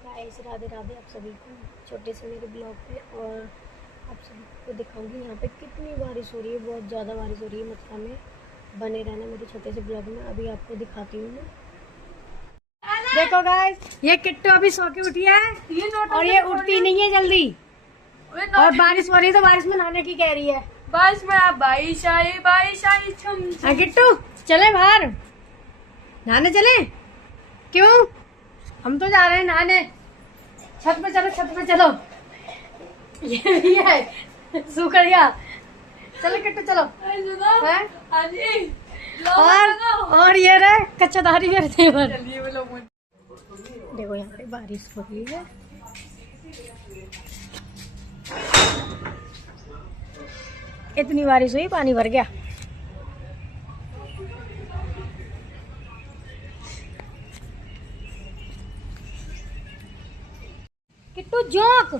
Guys, Radhe Radhe आप सभी को छोटे से मेरे ब्लॉग पे। और आप सभी को दिखाऊंगी यहाँ पे कितनी बारिश हो रही है, बहुत ज़्यादा बारिश हो रही है मथुरा में। बने रहना मेरे छोटे से ब्लॉग में, अभी आपको दिखाती हूँ मैं। देखो गाइस, ये किट्टू अभी सो के उठी है और ये उठती नहीं है जल्दी, और बारिश हो रही है तो बारिश में नहाने की कह रही है। बारिश में बारिश आई छम। किट्टू चले बाहर नहाने चले। क्यों? हम तो जा रहे हैं नहाने। छत पे चलो, छत पे चलो। ये भी है सुखड़िया। चलो किट्टू चलो। और ये रहे कच्चाधारी मेरे तेवर। देखो यहाँ पे बारिश हो रही है। इतनी बारिश हुई, पानी भर गया। किट्टू जोक।